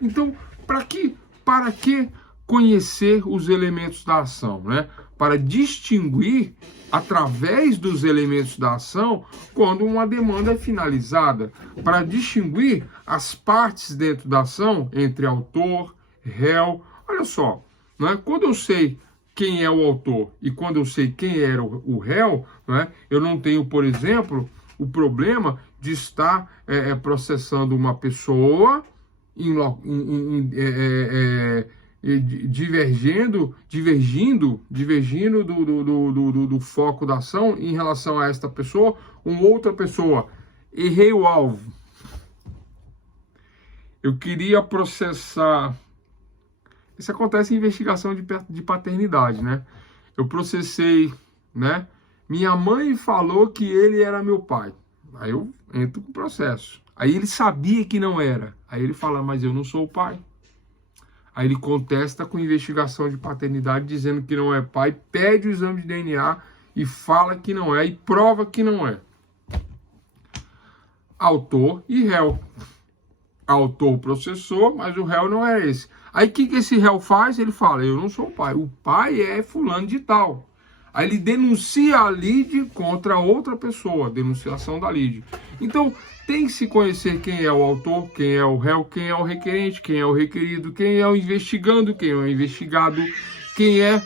Então, para que conhecer os elementos da ação, né? Para distinguir através dos elementos da ação quando uma demanda é finalizada, para distinguir as partes dentro da ação entre autor, réu. Olha só, né? Quando eu sei quem é o autor e quando eu sei quem era o réu, né? Eu não tenho, por exemplo, o problema de estar processando uma pessoa divergindo do foco da ação em relação a esta pessoa, uma outra pessoa. Errei o alvo. Eu queria processar. Isso acontece em investigação de paternidade, né? Eu processei, né? Minha mãe falou que ele era meu pai. Aí eu entro com o processo. Aí ele sabia que não era. Aí ele fala, mas eu não sou o pai. Aí ele contesta com investigação de paternidade, dizendo que não é pai, pede o exame de DNA e fala que não é, e prova que não é. Autor e réu. Autor processou, mas o réu não é esse. Aí o que esse réu faz? Ele fala, eu não sou o pai. O pai é fulano de tal. Aí ele denuncia a lide contra outra pessoa, denunciação da lide. Então, tem que se conhecer quem é o autor, quem é o réu, quem é o requerente, quem é o requerido, quem é o investigando, quem é o investigado, quem é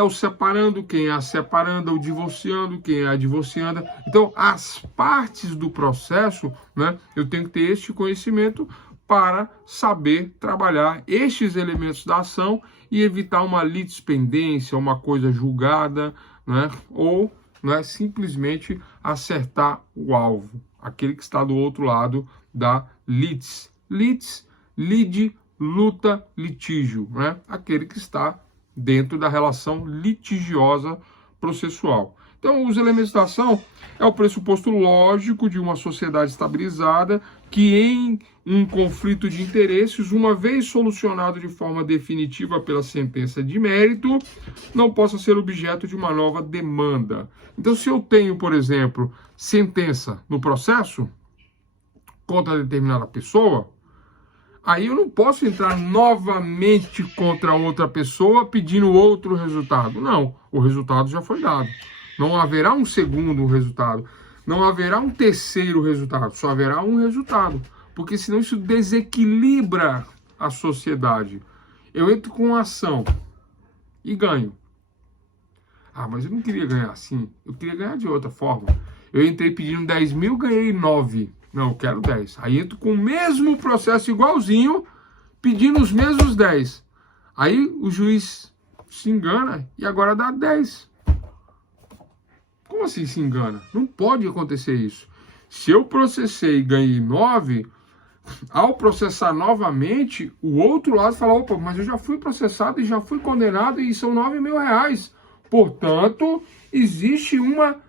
o separando, quem é a separanda, o divorciando, quem é a divorcianda. Então, as partes do processo, né, eu tenho que ter este conhecimento para saber trabalhar estes elementos da ação e evitar uma litispendência, uma coisa julgada, né, ou simplesmente acertar o alvo, aquele que está do outro lado da litis. Litis, lide, luta, litígio, né, aquele que está dentro da relação litigiosa processual. Então, os elementos da ação é o pressuposto lógico de uma sociedade estabilizada que, em um conflito de interesses, uma vez solucionado de forma definitiva pela sentença de mérito, não possa ser objeto de uma nova demanda. Então, se eu tenho, por exemplo, sentença no processo contra determinada pessoa, aí eu não posso entrar novamente contra outra pessoa pedindo outro resultado. Não, o resultado já foi dado. Não haverá um segundo resultado. Não haverá um terceiro resultado. Só haverá um resultado. Porque senão isso desequilibra a sociedade. Eu entro com ação e ganho. Ah, mas eu não queria ganhar assim. Eu queria ganhar de outra forma. Eu entrei pedindo 10 mil, ganhei 9. Não, eu quero 10. Aí entro com o mesmo processo igualzinho, pedindo os mesmos 10. Aí o juiz se engana e agora dá 10. Como assim se engana? Não pode acontecer isso. Se eu processei e ganhei 9, ao processar novamente, o outro lado fala, opa, mas eu já fui processado e já fui condenado e são 9 mil reais. Portanto, existe uma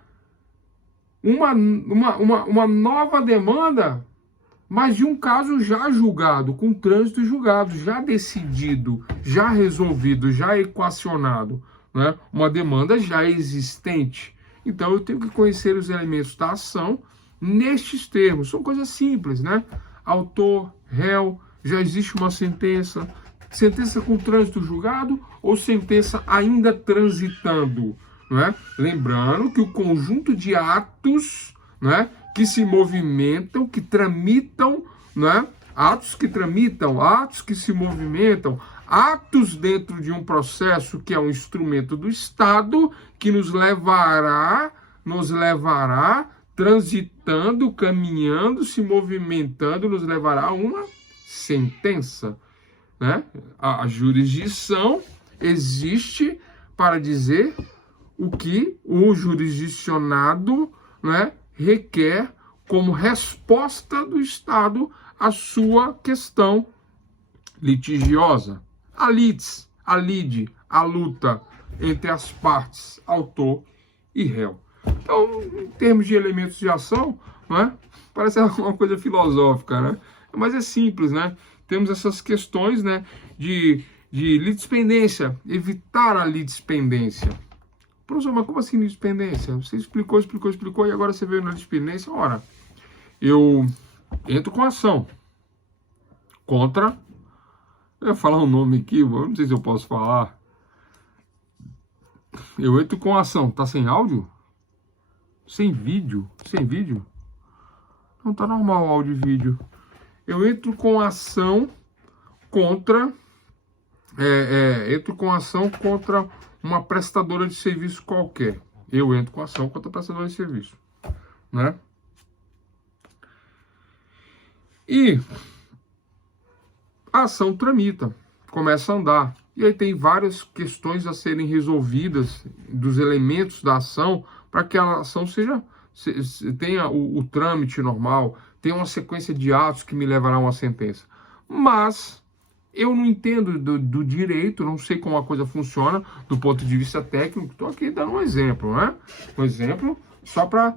nova demanda, mas de um caso já julgado, com trânsito julgado, já decidido, já resolvido, já equacionado, né? Uma demanda já existente. Então, eu tenho que conhecer os elementos da ação nestes termos. São coisas simples, né? Autor, réu, já existe uma sentença. Sentença com trânsito julgado ou sentença ainda transitando, né? Lembrando que o conjunto de atos, né, que se movimentam, que tramitam, né? Atos que tramitam, atos que se movimentam, atos dentro de um processo que é um instrumento do Estado que nos levará transitando, caminhando, se movimentando, nos levará a uma sentença, né? A jurisdição existe para dizer o que o jurisdicionado, né, requer como resposta do Estado à sua questão litigiosa. A litis, a lide, a luta entre as partes, autor e réu. Então, em termos de elementos de ação, né, parece uma coisa filosófica, né? Mas é simples, né? Temos essas questões, né, de litispendência, evitar a litispendência. Professor, mas como assim litispendência? Você explicou, e agora você veio na litispendência. Ora, eu entro com ação. contra, eu ia falar um nome aqui, eu não sei se eu posso falar. Eu entro com ação. Tá sem áudio? Sem vídeo? Sem vídeo? Não tá normal áudio e vídeo. Eu entro com ação contra... entro com ação contra uma prestadora de serviço qualquer. Eu entro com ação contra a prestadora de serviço, né? E a ação tramita, começa a andar. E aí tem várias questões a serem resolvidas dos elementos da ação para que a ação tenha o trâmite normal, tenha uma sequência de atos que me levará a uma sentença. Mas eu não entendo do direito, não sei como a coisa funciona do ponto de vista técnico. Estou aqui dando um exemplo, né? Um exemplo só para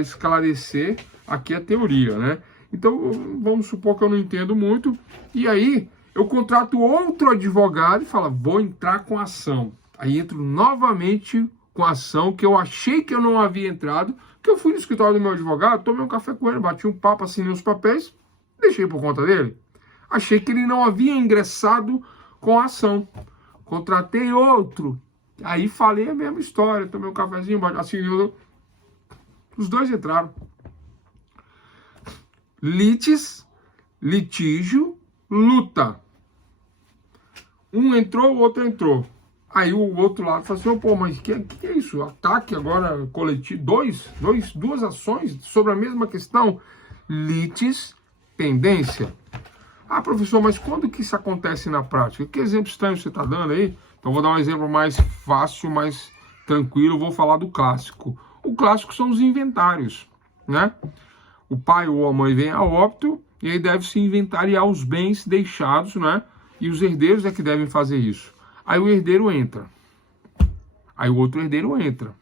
esclarecer aqui a teoria, né? Então, vamos supor que eu não entendo muito, e aí eu contrato outro advogado e falo, vou entrar com ação. Aí entro novamente com ação que eu achei que eu não havia entrado, que eu fui no escritório do meu advogado, tomei um café com ele, bati um papo, assinei os papéis, deixei por conta dele. Achei que ele não havia ingressado com a ação. Contratei outro. Aí falei a mesma história, tomei um cafezinho, assinei. Os dois entraram. Litígio, luta. Um entrou, o outro entrou. Aí o outro lado falou assim, pô, mas que é isso? Ataque agora coletivo, duas ações sobre a mesma questão? Pendência. Ah, professor, mas quando que isso acontece na prática? Que exemplo estranho você está dando aí? Então vou dar um exemplo mais fácil, mais tranquilo, vou falar do clássico. O clássico são os inventários, né? O pai ou a mãe vem a óbito e aí deve-se inventariar os bens deixados, né? E os herdeiros é que devem fazer isso. Aí o herdeiro entra. Aí o outro herdeiro entra.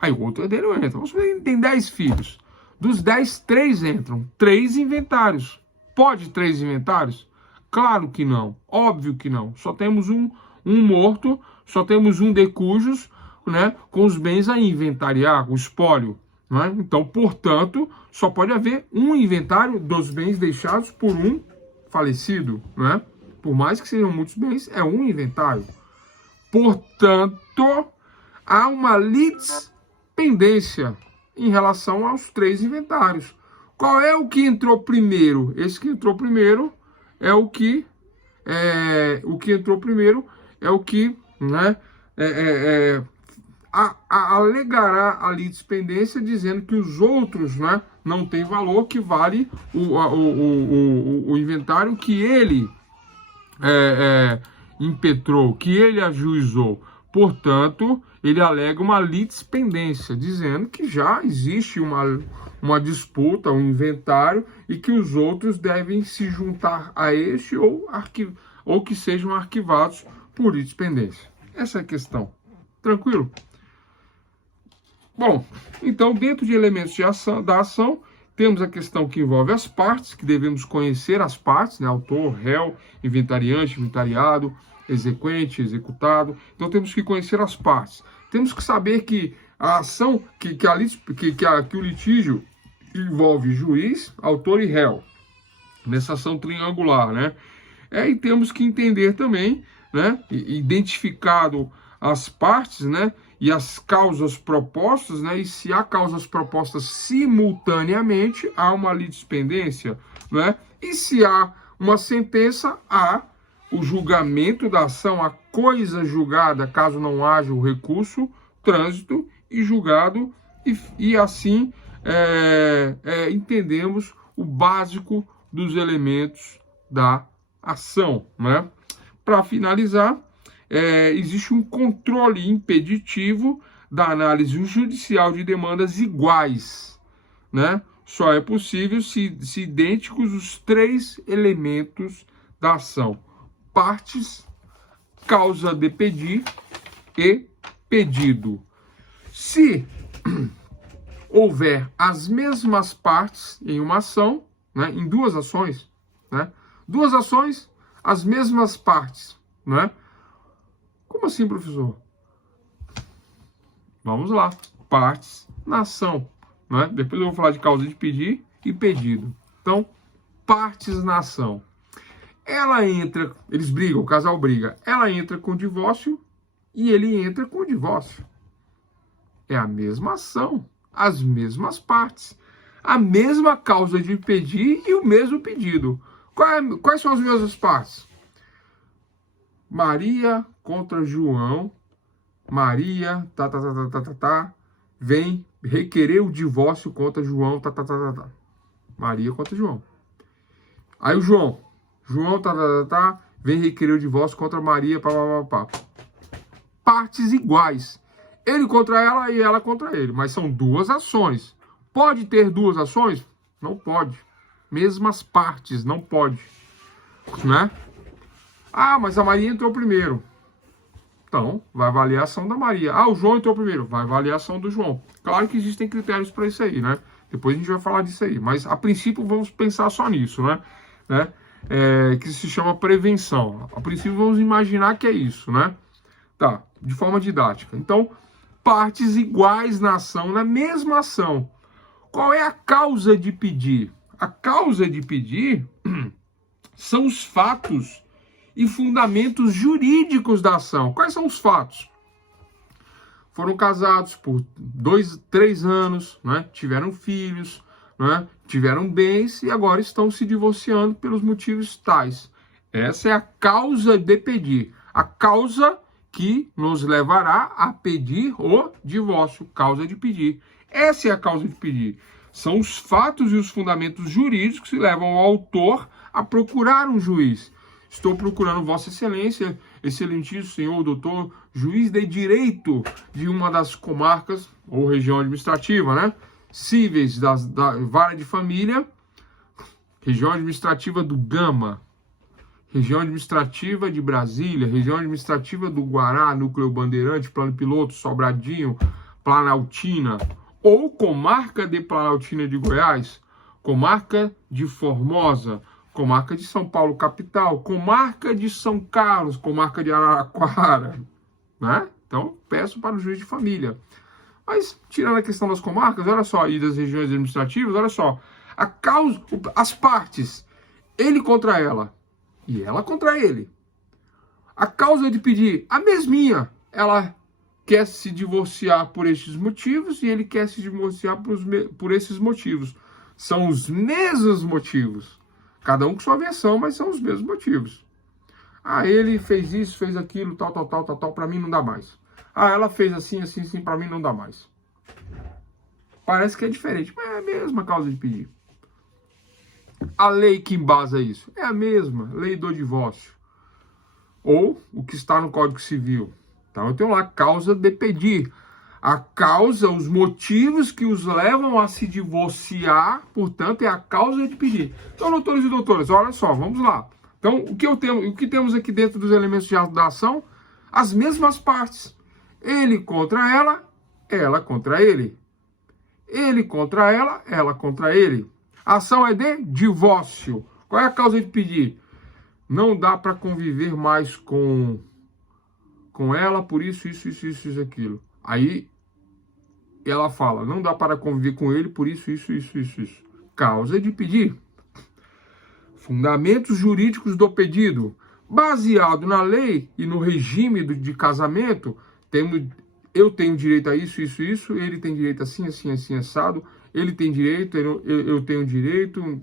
Aí o outro herdeiro entra. Vamos supor que tem 10 filhos. Dos 10, 3 entram. 3 inventários. Pode 3 inventários? Claro que não. Óbvio que não. Só temos um morto, só temos um de cujos, né? Com os bens a inventariar, o espólio. Né? Então, portanto, só pode haver um inventário dos bens deixados por um falecido, né? Por mais que sejam muitos bens, é um inventário. Portanto, há uma litispendência em relação aos 3 inventários. Qual é o que entrou primeiro? Esse que entrou primeiro é o que entrou primeiro é o que, né? Alegará a litispendência dizendo que os outros, né, não tem valor, que vale o inventário que ele impetrou, que ele ajuizou. Portanto, ele alega uma litispendência, dizendo que já existe uma disputa, um inventário, e que os outros devem se juntar a este ou que sejam arquivados por litispendência. Essa é a questão. Tranquilo? Bom, então, dentro de elementos da ação, temos a questão que envolve as partes, que devemos conhecer as partes, né? Autor, réu, inventariante, inventariado, exequente, executado. Então, temos que conhecer as partes. Temos que saber que a ação, que o litígio envolve juiz, autor e réu, nessa ação triangular, né? E temos que entender também, né? Identificado as partes, né? E as causas propostas, né? E se há causas propostas simultaneamente, há uma litispendência, né? E se há uma sentença, há o julgamento da ação, a coisa julgada, caso não haja o recurso, trânsito e julgado, e assim entendemos o básico dos elementos da ação, né? Para finalizar, existe um controle impeditivo da análise judicial de demandas iguais, né? Só é possível se idênticos os 3 elementos da ação: partes, causa de pedir e pedido. Se houver as mesmas partes em uma ação, né? Em 2 ações, né? 2 ações, as mesmas partes, né? Como assim, professor? Vamos lá. Partes na ação, né? Depois eu vou falar de causa de pedir e pedido. Então, partes na ação. Ela entra, eles brigam, o casal briga, ela entra com o divórcio e ele entra com o divórcio. É a mesma ação, as mesmas partes, a mesma causa de pedir e o mesmo pedido. Quais são as mesmas partes? Maria contra João. Maria, vem requerer o divórcio contra João, Maria contra João. Aí o João, vem requerer o divórcio contra Maria, Partes iguais. Ele contra ela e ela contra ele, mas são duas ações. Pode ter duas ações? Não pode. Mesmas partes, não pode. Né? Ah, mas a Maria entrou primeiro. Então, vai valer a ação da Maria. Ah, o João entrou primeiro. Vai valer a ação do João. Claro que existem critérios para isso aí, né? Depois a gente vai falar disso aí. Mas, a princípio, vamos pensar só nisso, né? Que se chama prevenção. A princípio, vamos imaginar que é isso, né? Tá, de forma didática. Então, partes iguais na ação, na mesma ação. Qual é a causa de pedir? A causa de pedir são os fatos e fundamentos jurídicos da ação. Quais são os fatos? Foram casados por 2, 3 anos, né? Tiveram filhos, né? Tiveram bens e agora estão se divorciando pelos motivos tais. Essa é a causa de pedir. A causa que nos levará a pedir o divórcio. Causa de pedir. Essa é a causa de pedir. São os fatos e os fundamentos jurídicos que levam o autor a procurar um juiz. Estou procurando Vossa Excelência, excelentíssimo senhor, doutor, juiz de direito de uma das comarcas ou região administrativa, né? Cíveis da Vara de Família, região administrativa do Gama, região administrativa de Brasília, região administrativa do Guará, Núcleo Bandeirante, Plano Piloto, Sobradinho, Planaltina, ou comarca de Planaltina de Goiás, comarca de Formosa, comarca de São Paulo capital, comarca de São Carlos, comarca de Araraquara, né? Então, peço para o juiz de família. Mas, tirando a questão das comarcas, olha só, e das regiões administrativas, olha só, a causa, as partes, ele contra ela e ela contra ele. A causa de pedir, a mesminha, ela quer se divorciar por estes motivos e ele quer se divorciar por esses motivos. São os mesmos motivos. Cada um com sua versão, mas são os mesmos motivos. Ah, ele fez isso, fez aquilo, tal, para mim não dá mais. Ah, ela fez assim, para mim não dá mais. Parece que é diferente, mas é a mesma causa de pedir. A lei que embasa isso é a mesma, lei do divórcio. Ou o que está no Código Civil. Então eu tenho lá causa de pedir. A causa, os motivos que os levam a se divorciar, portanto, é a causa de pedir. Então, doutores e doutoras, olha só, vamos lá. Então, o que temos aqui dentro dos elementos da ação? As mesmas partes. Ele contra ela contra ele. Ele contra ela contra ele. A ação é de divórcio. Qual é a causa de pedir? Não dá para conviver mais com ela, por isso, aquilo. Aí ela fala, não dá para conviver com ele, por isso. Causa de pedir. Fundamentos jurídicos do pedido. Baseado na lei e no regime de casamento, eu tenho direito a isso, ele tem direito assim, assado, ele tem direito, eu tenho direito.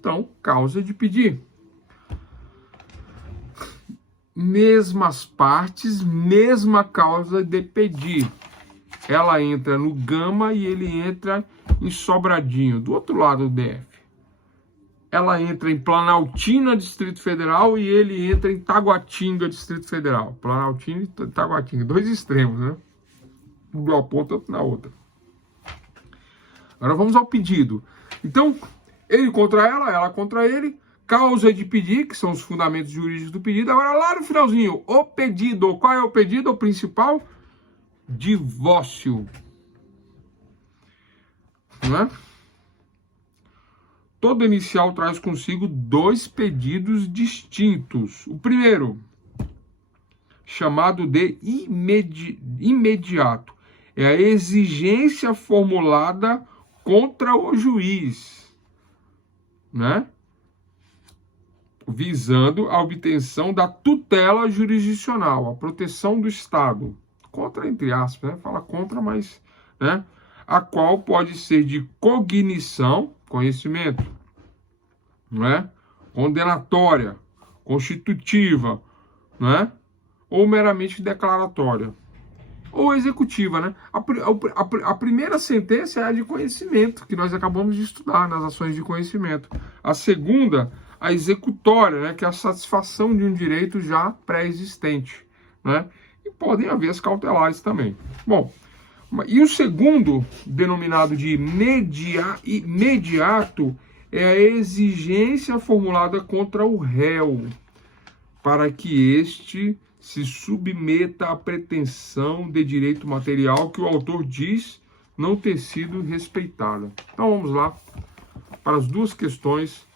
Então, causa de pedir. Mesmas partes, mesma causa de pedir. Ela entra no Gama e ele entra em Sobradinho, do outro lado do DF. Ela entra em Planaltina, Distrito Federal, e ele entra em Taguatinga, Distrito Federal. Planaltina e Taguatinga, 2 extremos, né? Um na ponta, outro na outra. Agora vamos ao pedido. Então, ele contra ela contra ele. Causa de pedir, que são os fundamentos jurídicos do pedido. Agora, lá no finalzinho, o pedido. Qual é o pedido? O principal? Divórcio. Não é? Todo inicial traz consigo 2 pedidos distintos. O primeiro, chamado de imediato, é a exigência formulada contra o juiz. né? Visando a obtenção da tutela jurisdicional, a proteção do Estado. Contra, entre aspas, né? Fala contra, mas, né? A qual pode ser de cognição, conhecimento, né? Condenatória, constitutiva, né? Ou meramente declaratória. Ou executiva, né? A primeira sentença é a de conhecimento, que nós acabamos de estudar nas ações de conhecimento. A segunda, a executória, né? Que é a satisfação de um direito já pré-existente, né? E podem haver as cautelares também. Bom, e o segundo, denominado de imediato, é a exigência formulada contra o réu, para que este se submeta à pretensão de direito material que o autor diz não ter sido respeitada. Então vamos lá para as duas questões,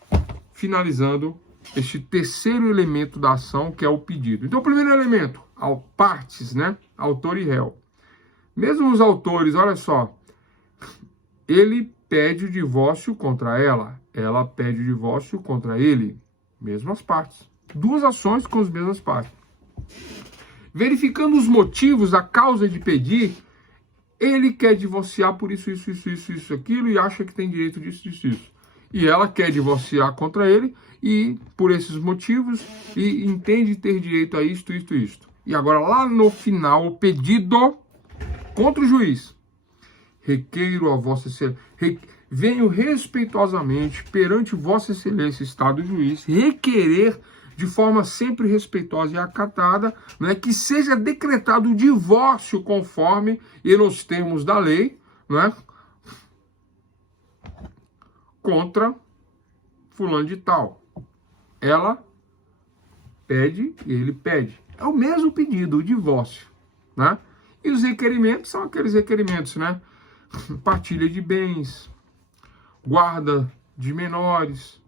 finalizando este terceiro elemento da ação, que é o pedido. Então o primeiro elemento, partes, né? Autor e réu. Mesmo os autores, olha só, ele pede o divórcio contra ela pede o divórcio contra ele, mesmas partes. Duas ações com as mesmas partes. Verificando os motivos, a causa de pedir, ele quer divorciar por isso, aquilo, e acha que tem direito disso. E ela quer divorciar contra ele, e por esses motivos, e entende ter direito a isto. E agora, lá no final, o pedido contra o juiz. Requeiro a vossa excelência, venho respeitosamente perante vossa excelência, Estado juiz, requerer de forma sempre respeitosa e acatada, né, que seja decretado o divórcio conforme e nos termos da lei, né, contra fulano de tal. Ela pede e ele pede. É o mesmo pedido, o divórcio, né? E os requerimentos são aqueles requerimentos, né? Partilha de bens, guarda de menores,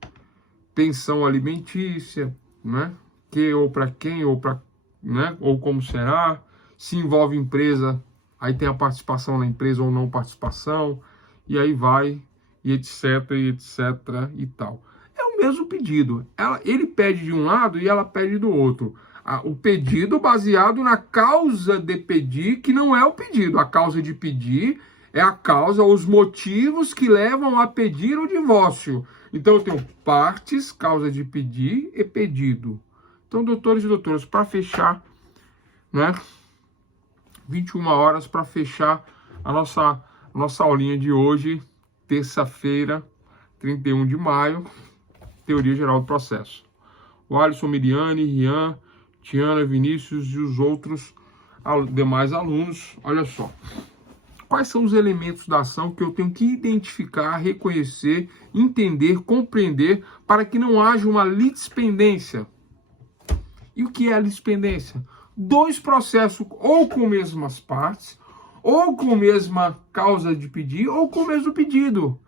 pensão alimentícia, né? Que ou para quem, ou para, né? Ou como será, se envolve empresa, aí tem a participação na empresa ou não participação, e aí vai, e etc, e tal. É o mesmo pedido. Ele pede de um lado e ela pede do outro. O pedido baseado na causa de pedir, que não é o pedido. A causa de pedir é a causa, os motivos que levam a pedir o divórcio. Então, eu tenho partes, causa de pedir e pedido. Então, doutores e doutoras, para fechar, né? 21 horas para fechar a nossa aulinha de hoje, terça-feira, 31 de maio, Teoria Geral do Processo. O Alisson, Miriane, Rian, Tiana, Vinícius e os outros demais alunos, olha só. Quais são os elementos da ação que eu tenho que identificar, reconhecer, entender, compreender, para que não haja uma litispendência? E o que é a litispendência? Dois processos, ou com mesmas partes, ou com mesma causa de pedir, ou com o mesmo pedido.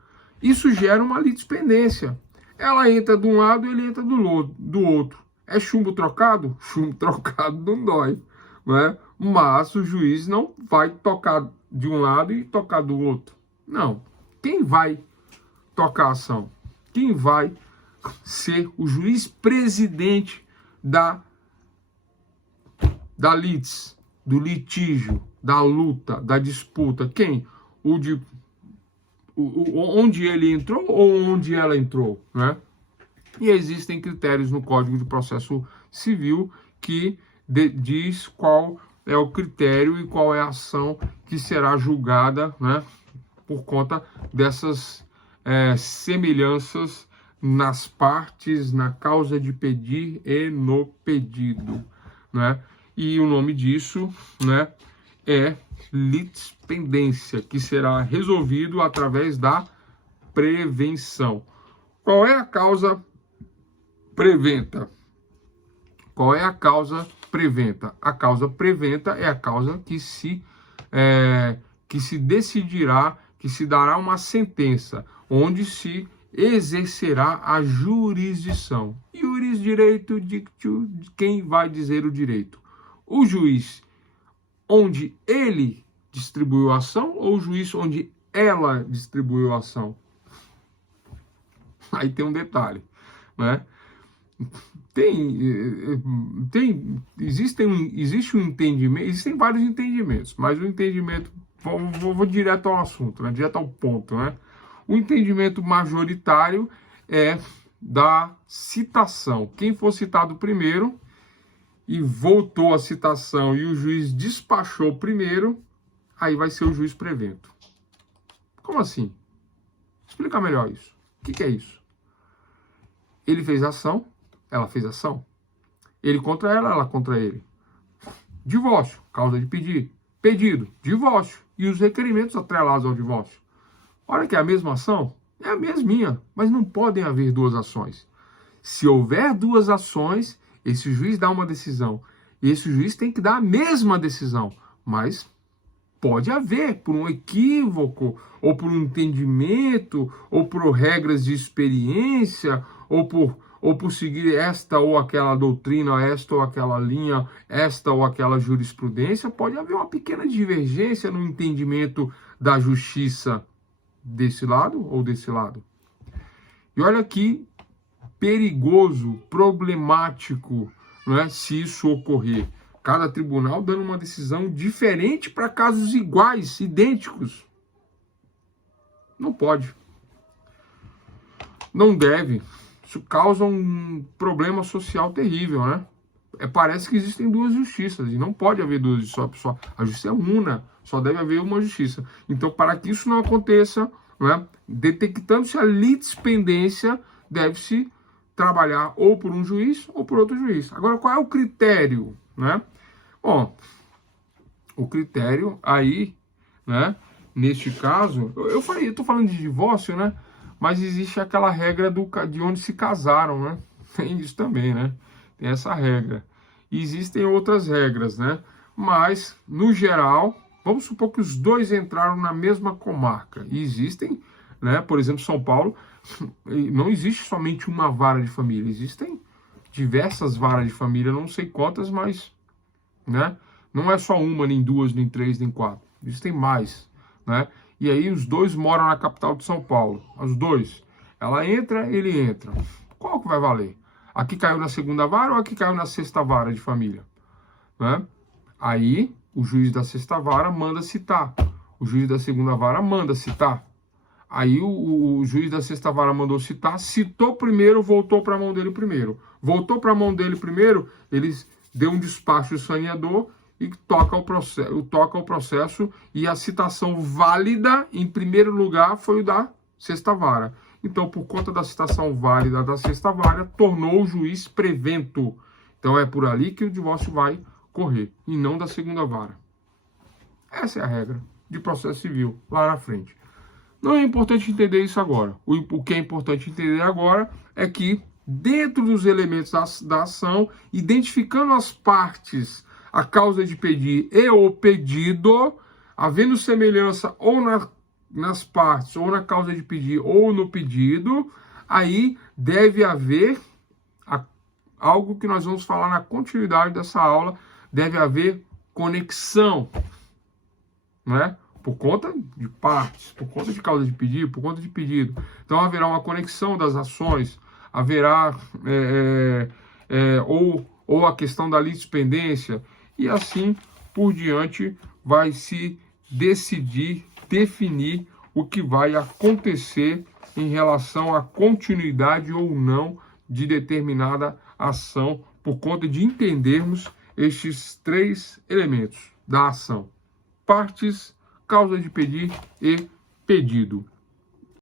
Isso gera uma litispendência. Ela entra de um lado, ele entra do outro. É chumbo trocado? Chumbo trocado não dói, né? Mas o juiz não vai tocar de um lado e tocar do outro. Não. Quem vai tocar a ação? Quem vai ser o juiz presidente da litis, do litígio, da luta, da disputa? Quem? Onde ele entrou ou onde ela entrou, né? E existem critérios no Código de Processo Civil que diz qual é o critério e qual é a ação que será julgada, né, por conta dessas semelhanças nas partes, na causa de pedir e no pedido, né? E o nome disso, né, é litispendência, que será resolvido através da prevenção. Qual é a causa preventa? Qual é a causa preventa? A causa preventa é a causa que se decidirá, que se dará uma sentença, onde se exercerá a jurisdição. Iuris direito dictio, quem vai dizer o direito? O juiz onde ele distribuiu a ação ou o juiz onde ela distribuiu a ação? Aí tem um detalhe, né? Existe um entendimento, existem vários entendimentos, mas o entendimento, vou direto ao assunto, né? Direto ao ponto, né? O entendimento majoritário é da citação. Quem for citado primeiro e voltou a citação e o juiz despachou primeiro, aí vai ser o juiz prevento. Como assim? Explica melhor isso. O que é isso? Ele fez ação, ela fez ação. Ele contra ela, ela contra ele. Divórcio, causa de pedir. Pedido, divórcio. E os requerimentos atrelados ao divórcio. Olha que é a mesma ação, é a mesminha, mas não podem haver duas ações. Se houver duas ações, esse juiz dá uma decisão. E esse juiz tem que dar a mesma decisão. Mas pode haver, por um equívoco, ou por um entendimento, ou por regras de experiência, ou por seguir esta ou aquela doutrina, esta ou aquela linha, esta ou aquela jurisprudência, pode haver uma pequena divergência no entendimento da justiça desse lado ou desse lado. E olha que perigoso, problemático, não é, se isso ocorrer. Cada tribunal dando uma decisão diferente para casos iguais, idênticos. Não pode. Não deve. Isso causa um problema social terrível, né? Parece que existem duas justiças e não pode haver duas justiças. A justiça é una, só deve haver uma justiça. Então, para que isso não aconteça, né, detectando-se a litispendência, deve-se trabalhar ou por um juiz ou por outro juiz. Agora, qual é o critério, né? Bom, o critério aí, né, neste caso, eu estou falando de divórcio, né, mas existe aquela regra de onde se casaram, né, tem isso também, né, tem essa regra. E existem outras regras, né, mas, no geral, vamos supor que os dois entraram na mesma comarca, e existem, né, por exemplo, São Paulo, não existe somente uma vara de família, existem diversas varas de família, não sei quantas, mas, né, não é só uma, nem duas, nem três, nem quatro, existem mais, né, e aí os dois moram na capital de São Paulo, os dois, ela entra, ele entra, qual que vai valer? Aqui caiu na segunda vara ou aqui caiu na sexta vara de família, né? Aí o juiz da sexta vara manda citar, o juiz da segunda vara manda citar. Aí o juiz da sexta vara mandou citar, citou primeiro, voltou para a mão dele primeiro. Voltou para a mão dele primeiro, eles deu um despacho saneador e toca o processo e a citação válida, em primeiro lugar, foi o da sexta vara. Então, por conta da citação válida da sexta vara, tornou o juiz prevento. Então, é por ali que o divórcio vai correr, e não da segunda vara. Essa é a regra de processo civil, lá na frente. Não é importante entender isso agora. O que é importante entender agora é que, dentro dos elementos da ação, identificando as partes, a causa de pedir e o pedido, havendo semelhança ou nas partes, ou na causa de pedir, ou no pedido, aí deve haver algo que nós vamos falar na continuidade dessa aula, deve haver conexão, né? Por conta de partes, por conta de causa de pedir, por conta de pedido. Então haverá uma conexão das ações, haverá ou a questão da litispendência, e assim por diante vai se definir o que vai acontecer em relação à continuidade ou não de determinada ação, por conta de entendermos estes três elementos da ação: partes, causa de pedir e pedido.